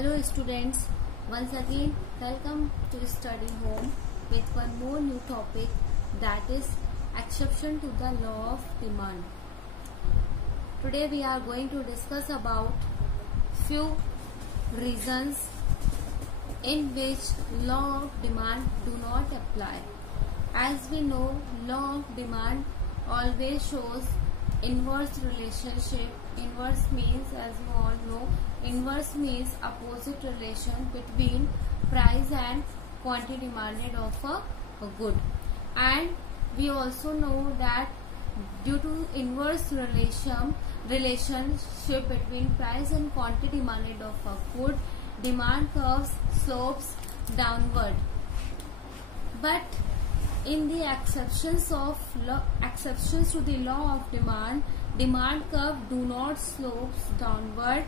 Hello students, once again welcome to Study Home with one more new topic, that is exception to the law of demand. Today we are going to discuss about few reasons in which law of demand do not apply. As we know, law of demand always shows inverse relationship. Inverse means, as you all know, inverse means opposite relation between price and quantity demanded of a good. And we also know that due to inverse relationship between price and quantity demanded of a good, demand curves slopes downward. But in the exceptions to the law of demand curve do not slope downward,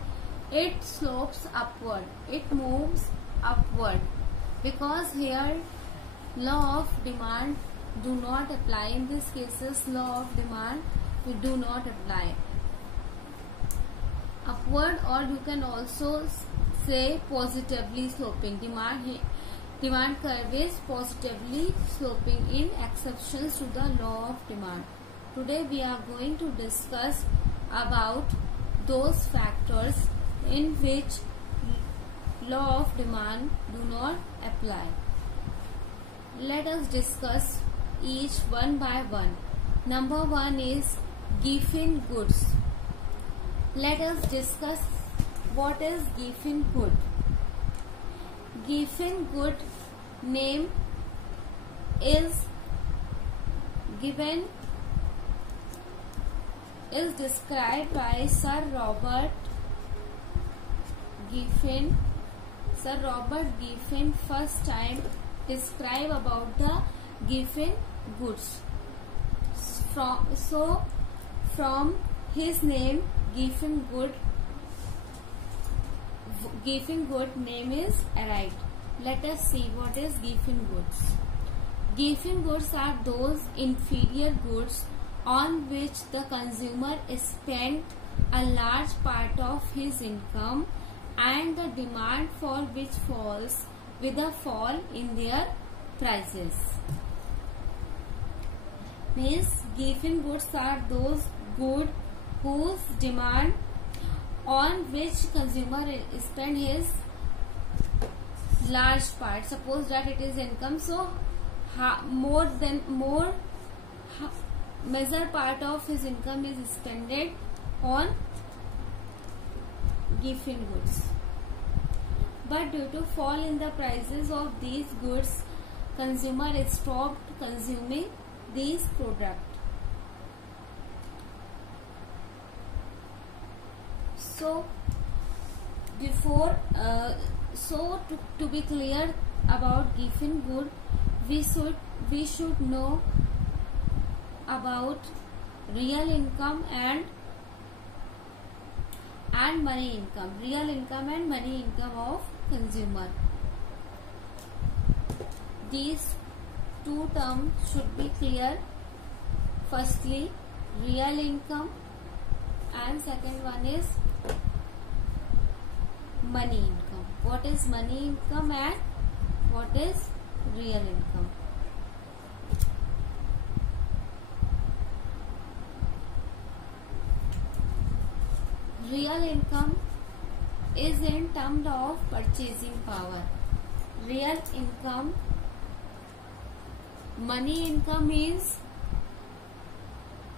it slopes upward, it moves upward, because here law of demand do not apply. In these cases law of demand do not apply. Upward, or you can also say positively sloping. Demand curve is positively sloping in exceptions to the law of demand. Today we are going to discuss about those factors in which law of demand do not apply. Let us discuss each one by one. Number one is given goods. Let us discuss what is given good. Given good name is described by Sir Robert Giffen. Sir Robert Giffen first time describe about the given goods. From his name given good name is arrived. Let us see what is given goods. Given goods are those inferior goods on which the consumer spent a large part of his income and the demand for which falls with a fall in their prices. Means given goods are those goods whose demand on which consumer spend his large part. Suppose that it is income, so major part of his income is spent on given goods. But due to fall in the prices of these goods, consumer stopped consuming these products. So to be clear about given good, we should know about real income and money income. Real income and money income of consumer. These two terms should be clear. Firstly, real income, and second one is money income. What is money income and what is real income? Real income is in terms of purchasing power. Real income, money income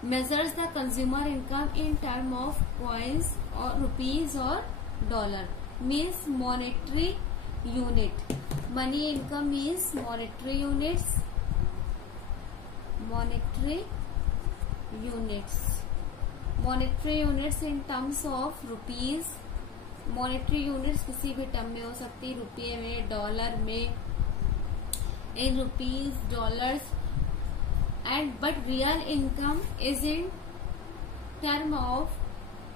measures the consumer income in terms of coins or rupees or dollar. Means monetary unit. Money income is monetary units. Monetary units in terms of rupees. Monetary units किसी भी term में हो सकती, रुपये में, dollar में, in rupees, dollars, but real income is in term of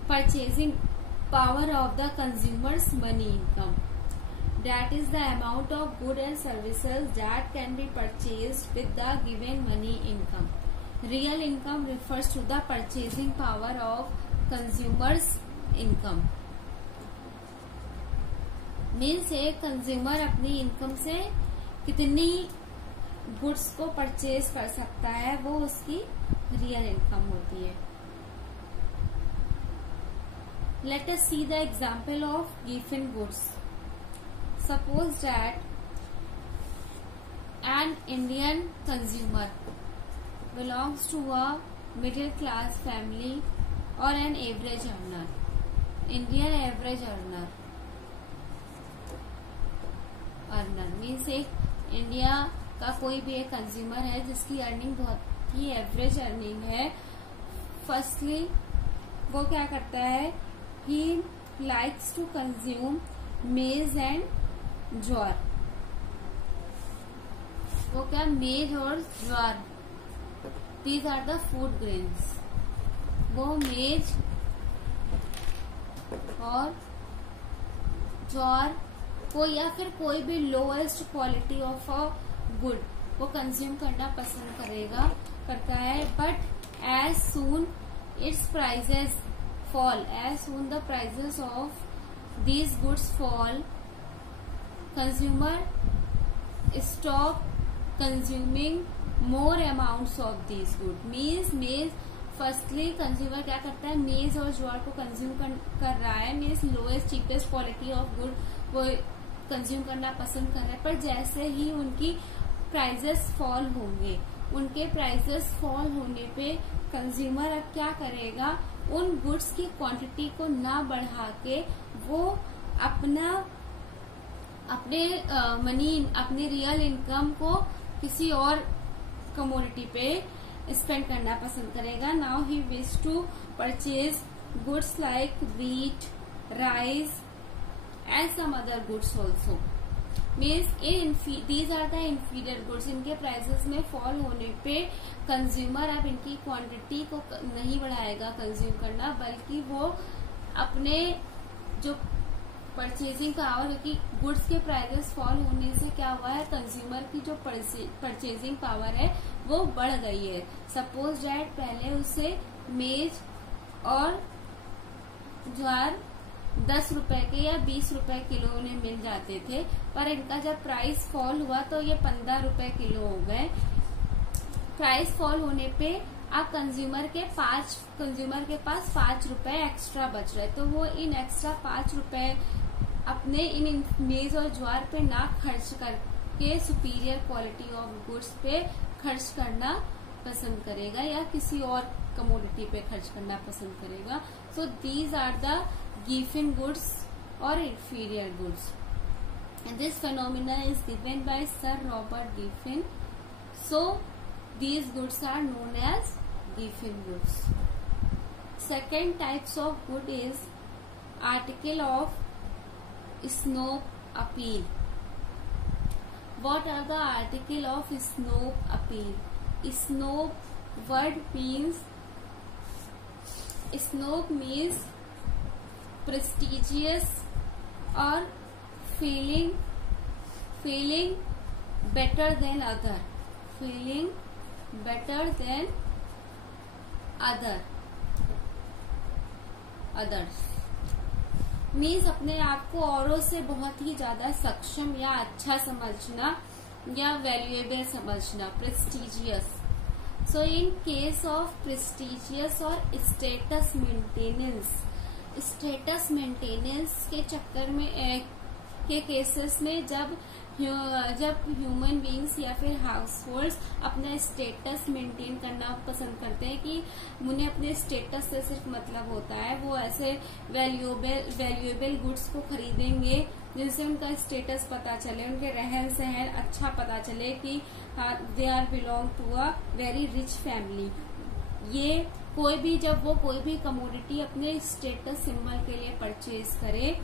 purchasing power of the consumer's money income. That is the amount of goods and services that can be purchased with the given money income. Real income refers to the purchasing power of consumer's income. Means एक consumer अपनी income से कितनी goods को purchase कर सकता है, वो उसकी रियल इनकम होती है। Let us see the example of given goods. Suppose that an Indian consumer belongs to a middle class family और an average earner. Indian average earner means एक इंडिया का कोई भी एक कंज्यूमर है जिसकी अर्निंग बहुत ही एवरेज अर्निंग है। फर्स्टली वो क्या करता है, he likes to consume maize and jowar. वो क्या, मेज और jowar, these are the food grains. वो मेज और ज्वार को या फिर कोई भी lowest quality of a good वो कंज्यूम करना पसंद करता है। But as soon its prices fall, as soon the prices of these goods fall, consumer stop consuming more amounts of these good. Means firstly consumer क्या करता है, मेज और ज्वार को कंज्यूम कर रहा है, means lowest cheapest quality of good वो कंज्यूम करना पसंद कर रहा है। पर जैसे ही उनकी प्राइजेस फॉल होंगे, उनके प्राइजेस फॉल होने पे कंज्यूमर अब क्या करेगा, उन गुड्स की क्वांटिटी को ना बढ़ा के वो अपनी रियल इनकम को किसी और कमोडिटी पे स्पेंड करना पसंद करेगा। Now he wish to purchase goods like wheat, rice and some other goods also. Means these are the inferior goods. इनके प्राइसेस में फॉल होने पे कंज्यूमर अब इनकी क्वांटिटी को नहीं बढ़ाएगा कंज्यूम करना, बल्कि वो अपने जो परचेजिंग पावर, क्योंकि गुड्स के प्राइसेस फॉल होने से क्या हुआ है, कंज्यूमर की जो परचेजिंग पावर है वो बढ़ गई है। सपोज दैट पहले उसे मेज और ज्वार 10 रुपए के या 20 रुपए किलो उन्हें मिल जाते थे, पर इनका जब प्राइस फॉल हुआ तो ये 15 रुपए किलो हो गए। प्राइस फॉल होने पे अब कंज्यूमर के पास 5 रुपए एक्स्ट्रा बच रहे, तो वो इन एक्स्ट्रा 5 रुपए अपने इन मेज और ज्वार पे ना खर्च करके सुपीरियर क्वालिटी ऑफ गुड्स पे खर्च करना पसंद करेगा या किसी और कमोडिटी पे खर्च करना पसंद करेगा। So these are the given goods और inferior goods. And this phenomena is given by Sir Robert Giffen. So these goods are known as given goods. Second types of good is article of snob appeal. What are the article of snob appeal? Snob word means, snob means prestigious or feeling better than other, feeling better than others means अपने आप को औरों से बहुत ही ज्यादा सक्षम या अच्छा समझना या वैल्यूएबल समझना, prestigious. So in case of prestigious और स्टेटस मेंटेनेंस के चक्कर में के केसेस में जब ह्यूमन बींग्स या फिर हाउस होल्ड्स अपना स्टेटस मेंटेन करना पसंद करते हैं कि उन्हें अपने स्टेटस से सिर्फ मतलब होता है, वो ऐसे वैल्यूएबल गुड्स को खरीदेंगे जिनसे उनका स्टेटस पता चले, उनके रहन सहन अच्छा पता चले कि they are belong to a very rich family. ये जब वो कोई भी कमोडिटी अपने स्टेटस सिंबल के लिए परचेज करे,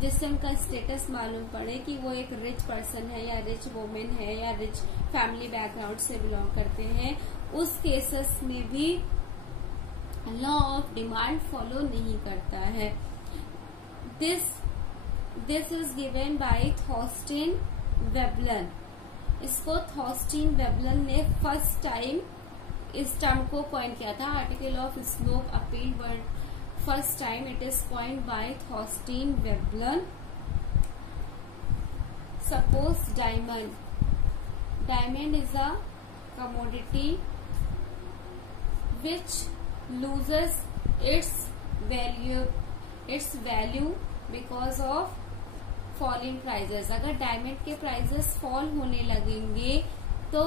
जिससे उनका स्टेटस मालूम पड़े कि वो एक रिच पर्सन है या रिच वुमेन है या रिच फैमिली बैकग्राउंड से बिलोंग करते हैं, उस केसेस में भी लॉ ऑफ डिमांड फॉलो नहीं करता है। This is given by Thorstein Veblen. इसको थॉस्टिन वेबलन ने फर्स्ट टाइम इस टर्म को कॉइन किया था। Article of snob appeal word first time it is coined by Thorstein Veblen. suppose diamond is a commodity which loses its value because of falling prices. अगर diamond के prices fall होने लगेंगे तो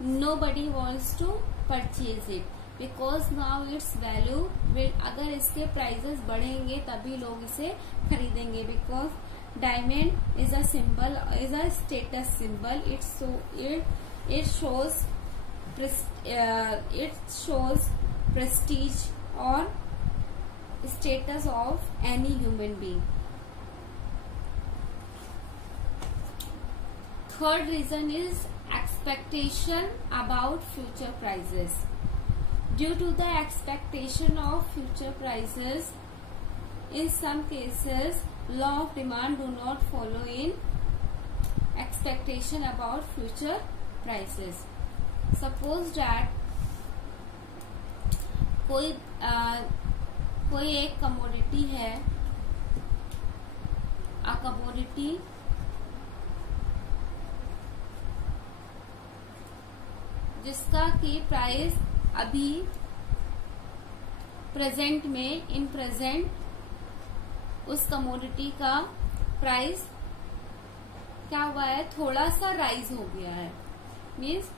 nobody wants to purchase it because now its value will, अगर इसके prices बढ़ेंगे तभी लोग इसे खरीदेंगे because diamond is a symbol, is a status symbol. It shows prestige or status of any human being. Third reason is expectation about future prices. Due to the expectation of future prices, in some cases law of demand do not follow in expectation about future prices. Suppose that कोई एक commodity है, a commodity जिसका की price अभी present में, in present उस commodity का price क्या हुआ है, थोड़ा सा राइज हो गया है. मीन्स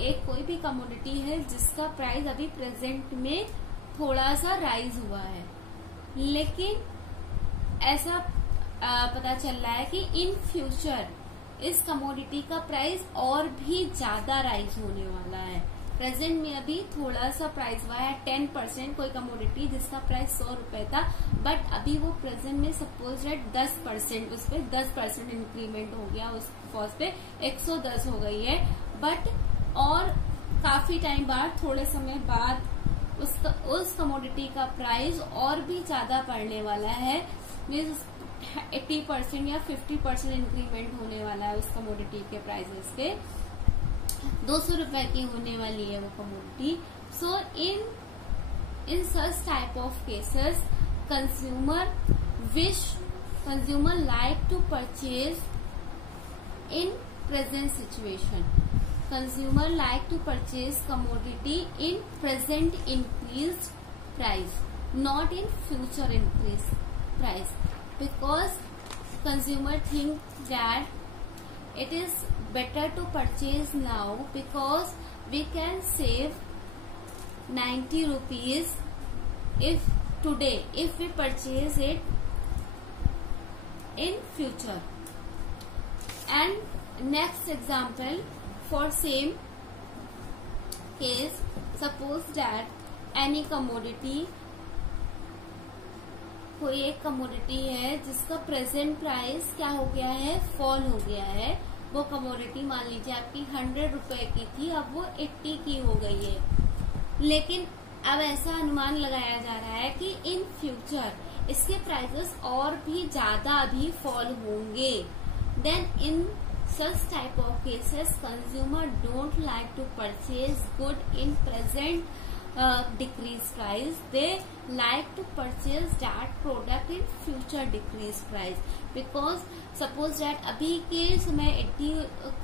एक कोई भी कमोडिटी है जिसका प्राइस अभी प्रेजेंट में थोड़ा सा राइज हुआ है, लेकिन ऐसा पता चल रहा है कि इन फ्यूचर इस कमोडिटी का प्राइस और भी ज्यादा राइज होने वाला है. प्रेजेंट में अभी थोड़ा सा प्राइस हुआ है 10%. कोई कमोडिटी जिसका प्राइस 100 रुपए था, बट अभी वो प्रेजेंट में सपोज डेट 10%, उस पर 10% इंक्रीमेंट हो गया, उस कॉस्ट पे 110 हो गई है. बट और काफी टाइम बाद, थोड़े समय बाद उस कमोडिटी का प्राइस और भी ज्यादा बढ़ने वाला है. मीन्स 80% या 50% इंक्रीमेंट होने वाला है उस कमोडिटी के प्राइसेस पे. 200 रुपए की होने वाली है वो commodity. So in such type of cases consumer like to purchase in present situation. Consumer like to purchase commodity in present increased price, not in future increased price, because consumer think that it is better to purchase now because we can save 90 rupees if we purchase it in future. And next example, for same case, suppose that any commodity, कोई एक commodity है जिसका present price क्या हो गया है, fall हो गया है. वो कमोडिटी मान लीजिए आपकी 100 रुपए की थी, अब वो 80 की हो गई है. लेकिन अब ऐसा अनुमान लगाया जा रहा है कि इन फ्यूचर इसके प्राइसेस और भी ज्यादा अभी फॉल होंगे. Then in such type of cases consumer don't like to purchase good in present decreased price. They like to purchase that product in future decreased price, because suppose that अभी के समय 80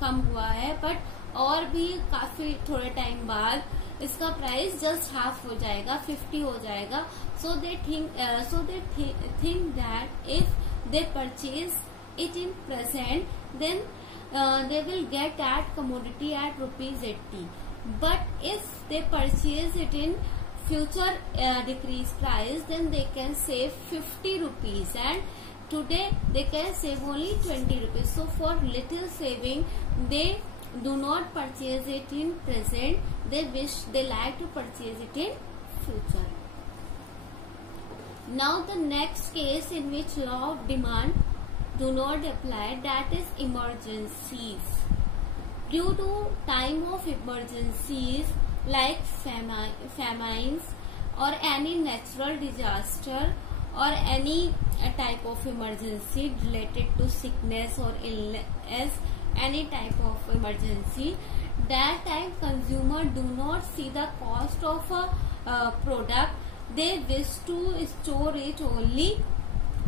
कम हुआ है, बट और भी काफी थोड़े टाइम बाद इसका प्राइस जस्ट हाफ हो जाएगा, 50 हो जाएगा. So they think that if they purchase it in present, then they will get that commodity at ₹80. But if they purchase it in future decreased price, then they can save 50 rupees, and today they can save only 20 rupees. So for little saving, they do not purchase it in present. They like to purchase it in future. Now the next case in which law of demand do not apply, that is emergencies. Due to time of emergencies like famines or any natural disaster or any type of emergency related to sickness or illness, any type of emergency, that time consumer do not see the cost of a product. They wish to store it only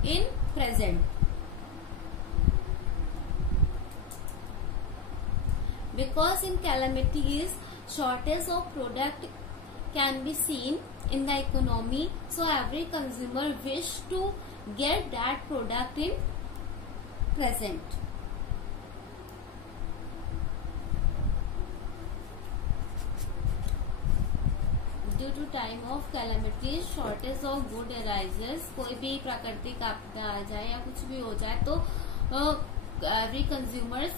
in present. because in calamities shortage of product can be seen in the economy, so every consumer wish to get that product in present. Due to time of calamities shortage of good arises, कोई भी प्राकृतिक आपदा आ जाए या कुछ भी हो जाए तो every consumers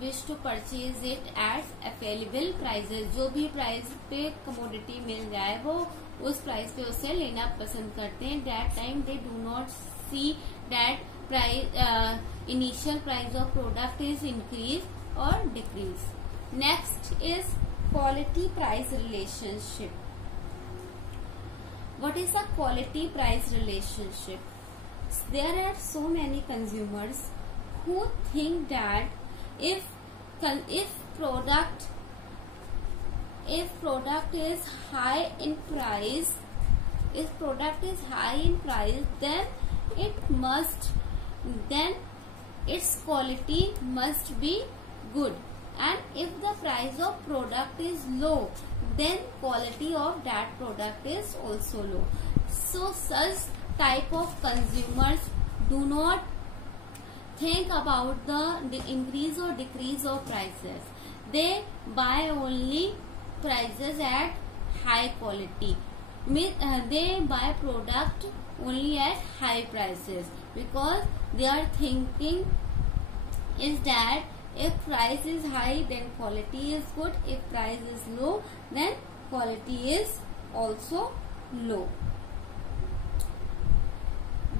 wish to purchase it at available prices. जो भी प्राइस पे कमोडिटी मिल जाए वो उस प्राइस पे उसे लेना पसंद करते हैं. That time they do not see that price initial price of product is increase or decrease. Next is quality price relationship. What is a quality price relationship? There are so many consumers who think that if product is high in price, then its quality must be good, and if the price of product is low, then quality of that product is also low. So such type of consumers do not think about the increase or decrease of prices. They buy only prices at high quality. They buy product only at high prices because their thinking is that if price is high then quality is good, if price is low then quality is also low.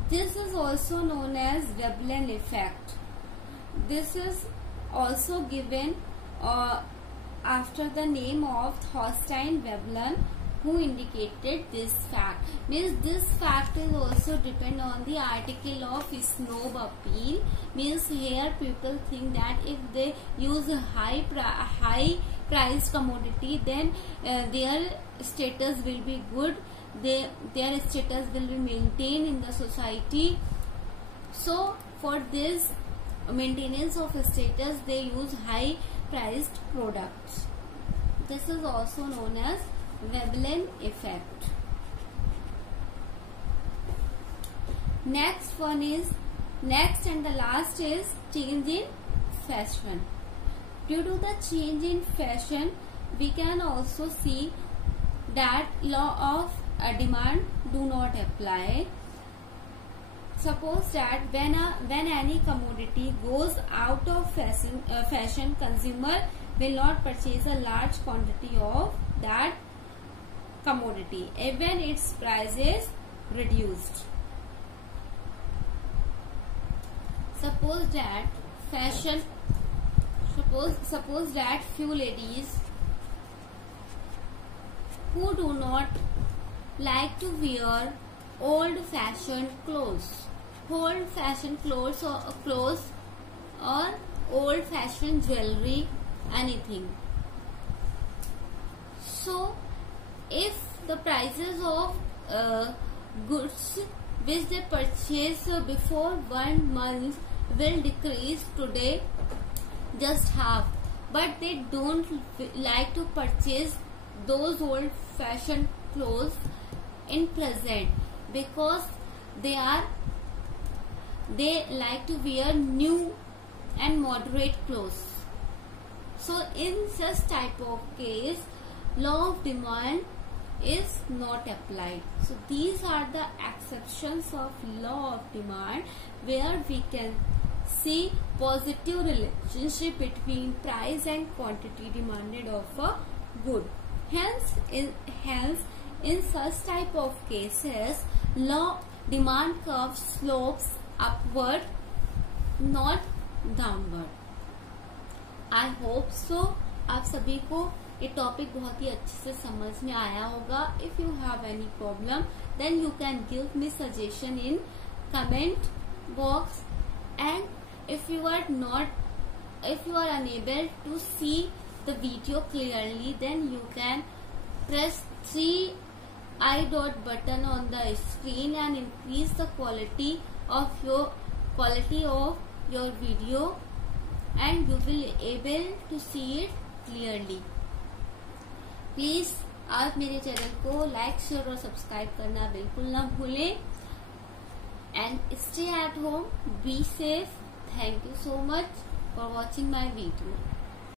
This is also known as Veblen effect. This is also given after the name of Thorstein Veblen, who indicated this fact. Means this fact is also depend on the article of Snob appeal. Means here people think that if they use a high price commodity, then their status will be good. Their status will be maintained in the society. So for this maintenance of status, they use high priced products. This is also known as Veblen effect. Next and the last is change in fashion. Due to the change in fashion, we can also see that law of demand do not apply. Suppose that when any commodity goes out of fashion, consumer will not purchase a large quantity of that commodity even its price is reduced. Suppose that few ladies who do not like to wear old-fashioned clothes or old-fashioned jewelry, anything. So, if the prices of goods which they purchase before 1 month will decrease today just half, but they don't like to purchase those old-fashioned clothes in present because they like to wear new and moderate clothes. So in such type of case, law of demand is not applied. So these are the exceptions of law of demand where we can see positive relationship between price and quantity demanded of a good. Hence in such type of cases, law demand curve slopes upward, not downward. I hope so. आप सभी को ये topic बहुत ही अच्छे से समझ में आया होगा. If you have any problem, then you can give me suggestion in comment box. And if you are unable to see the video clearly, then you can press 3 I dot button on the screen and increase the quality of your video, and you will able to see it clearly. Please आप मेरे channel को like, share और subscribe करना बिल्कुल ना भूलें. And stay at home, be safe. Thank you so much for watching my video.